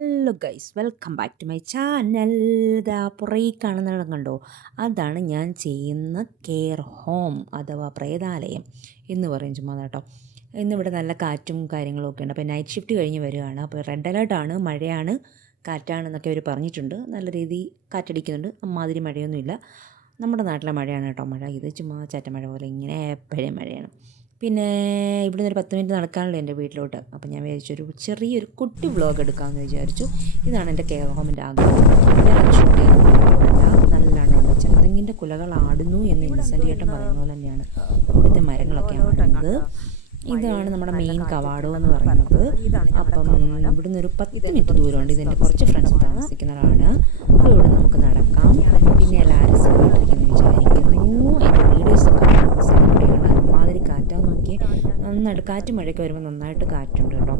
Hello guys, welcome back to my channel. ഇതാ പുറകെ കാണുന്നിടം കണ്ടോ, അതാണ് ഞാൻ ചെയ്യുന്ന കെയർ ഹോം അഥവാ പ്രേതാലയം എന്ന് പറയും ചുമ്മാ കേട്ടോ. ഇന്നിവിടെ നല്ല കാറ്റും കാര്യങ്ങളും ഒക്കെ ഉണ്ട്. അപ്പോൾ നൈറ്റ് ഷിഫ്റ്റ് കഴിഞ്ഞ് വരികയാണ്. അപ്പോൾ റെഡ് അലേർട്ടാണ്, മഴയാണ്, കാറ്റാണെന്നൊക്കെ അവർ പറഞ്ഞിട്ടുണ്ട്. നല്ല രീതി കാറ്റടിക്കുന്നുണ്ട്, അമ്മാതിരി മഴയൊന്നുമില്ല. നമ്മുടെ നാട്ടിലെ മഴയാണ് കേട്ടോ. മഴ ഇത് ചുമ്മാ ചാറ്റമഴ പോലെ ഇങ്ങനെ എപ്പോഴും മഴയാണ്. പിന്നെ ഇവിടുന്ന് ഒരു 10 മിനിറ്റ് നടക്കാനുള്ള എൻ്റെ വീട്ടിലോട്ട്. അപ്പോൾ ഞാൻ വിചാരിച്ചൊരു ചെറിയൊരു കുട്ടി വ്ളോഗ് എടുക്കാമെന്ന് വിചാരിച്ചു. ഇതാണ് എൻ്റെ കെയർ ഹോമിൻ്റെ ആഗ്രഹം. ഞാനത് ഷൂട്ട് ചെയ്യുന്നതല്ല, നല്ലോണം ചന്തെങ്ങിൻ്റെ കുലകൾ ആടുന്നു എന്ന് ഇന്നസെൻ്റ് ചേട്ടൻ പറയുന്ന പോലെ തന്നെയാണ് ഇവിടുത്തെ മരങ്ങളൊക്കെ ആടുന്നത്. ഇതാണ് നമ്മുടെ മെയിൻ കവാടം എന്ന് പറയുന്നത്. അപ്പം ഇവിടുന്ന് ഒരു 10 മിനിറ്റ് ദൂരമുണ്ട്. ഇതെൻ്റെ കുറച്ച് ഫ്രണ്ട്സ് താമസിക്കുന്നതാണ്. അപ്പോൾ ഇവിടെ നമുക്ക് നടക്കാം. പിന്നെ എല്ലാവരും സുഖമായിട്ടിരിക്കുന്നു വിചാരിക്കുന്നു. എൻ്റെ വീഡിയോസൊക്കെ സൗണ്ടിയാണ് അമ്മാതിരി കാറ്റാന്ന് നോക്കി. നന്നായിട്ട് കാറ്റ് മഴയൊക്കെ വരുമ്പോൾ നന്നായിട്ട് കാറ്റുണ്ട് കേട്ടോ.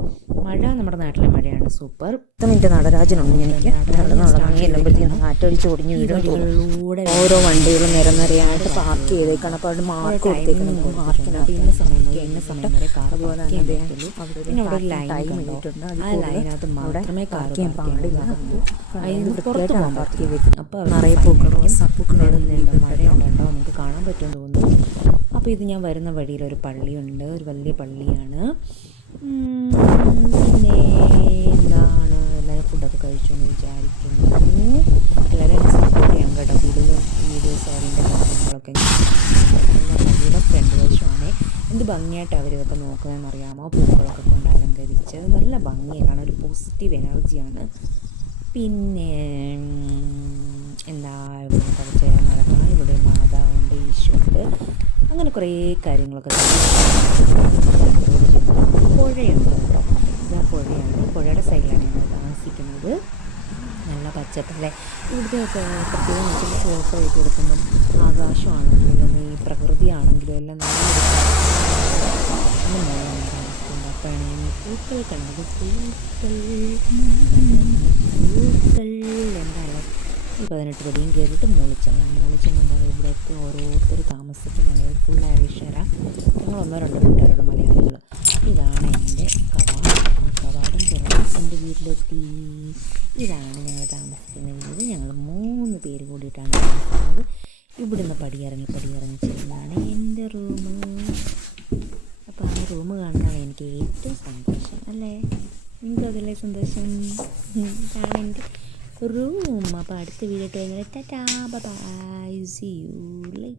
മഴ നമ്മുടെ നാട്ടിലെ മഴയാണ്, സൂപ്പർ. 10 മിനിറ്റ് നടരാജനുണ്ട് എനിക്ക്. ചെല്ലുമ്പോഴത്തേക്കും കാറ്റടിച്ച് ഒടിഞ്ഞ് വീടുകളിലൂടെ ഓരോ വണ്ടികളും നിരനിരയായിട്ട് പാർക്ക് ചെയ്തേക്കണം. അപ്പോൾ അവിടെ മാർക്ക് കൊടുത്തേക്കണം. മാർക്കിനകത്ത് ഇന്ന സമയം മുതൽ ഇന്ന സമയം വരെ കാർ പാർക്ക് ചെയ്യാൻ പറ്റുള്ളൂ. പിന്നെ അവിടെ ഒരു ലൈൻ ഇട്ടിട്ടുണ്ട്. ആ ലൈനകത്ത് മാത്രമേ കാർ പാടില്ല. അതിന് പുറത്ത് പോകാൻ പാർക്ക് ചെയ്തേക്കും. അപ്പോൾ നിറയെ പൂക്കളും സപ്പൂക്കളുണ്ട്. മഴയുണ്ടോ നിങ്ങൾക്ക് കാണാൻ പറ്റുമെന്ന് തോന്നുന്നു. അപ്പോൾ ഇത് ഞാൻ വരുന്ന വഴിയിൽ ഒരു പള്ളിയുണ്ട്, ഒരു വലിയ പള്ളിയാണ്. പിന്നെ എന്താണ്, എല്ലാവരും ഫുഡൊക്കെ കഴിച്ചു എന്ന് വിചാരിക്കുന്നു. എല്ലാവരും എന്നെ സപ്പോർട്ട് ചെയ്യണം കേട്ടോ. കൂടുതലും വീഡിയോസ് അതിൻ്റെ കാര്യങ്ങളൊക്കെ പള്ളിയുടെ ഫ്രണ്ട് വശമാണ്. എന്ത് ഭംഗിയായിട്ട് അവരിതൊക്കെ നോക്കുന്നതെന്ന് അറിയാമോ? പൂക്കളൊക്കെ കൊണ്ട് അലങ്കരിച്ച് നല്ല ഭംഗിയാണ്, ഒരു പോസിറ്റീവ് എനർജിയാണ്. പിന്നെ എന്താ, ഇവിടെ കുറച്ച് നടക്കണം. ഇവിടെ മാതാവുണ്ട്, ഈശോയുണ്ട്, അങ്ങനെ കുറേ കാര്യങ്ങളൊക്കെ. പുഴയുണ്ട് കേട്ടോ. ഇതാ പുഴയാണ്, പുഴയുടെ സൈഡിലാണ് ഞങ്ങൾ താമസിക്കുന്നത്. നല്ല പച്ചപ്പല്ലേ ഇവിടുത്തെ പ്രത്യേകം വെച്ചാൽ ഫോട്ടോ ഒക്കെ എടുക്കുമ്പം ആകാശമാണെങ്കിലും ഈ പ്രകൃതിയാണെങ്കിലും എല്ലാം നല്ലൊരു താമസിക്കുന്നത്. അപ്പോഴാണ് ഞാൻ പൂക്കൾ കണ്ടത്. പൂക്കൾ എന്തായാലും ഈ 18 പടിയും കയറിയിട്ട് മൂളിച്ചെന്നുണ്ട്. ഇവിടെയൊക്കെ ഓരോരുത്തർ താമസിക്കുന്നുണ്ട്. ഫുൾ ഐറിഷരാ. ഞങ്ങൾ 1-2 വീട്ടുകാരുടെ മലയാളികൾ. ഇതാണ് എൻ്റെ കവാടം. ആ കവാടം തുറന്ന് എൻ്റെ വീട്ടിലെത്തി. ഇതാണ് ഞങ്ങൾ താമസിക്കുന്ന വീട്. ഞങ്ങൾ 3 പേര് കൂടിയിട്ടാണ് താമസിക്കുന്നത്. ഇവിടുന്ന് പടിയിറങ്ങി ചെയ്യുന്നതാണ് എൻ്റെ റൂം. അപ്പോൾ ആ റൂം കാണുന്നതാണ് എനിക്ക് ഏറ്റവും സന്തോഷം, അല്ലേ? നിങ്ങൾക്കതല്ലേ സന്തോഷം? ഇതാണ് എൻ്റെ റൂം. അപ്പോൾ അടുത്ത വീഡിയോ കഴിഞ്ഞാൽ ടാറ്റാ ബൈ, സീ യു.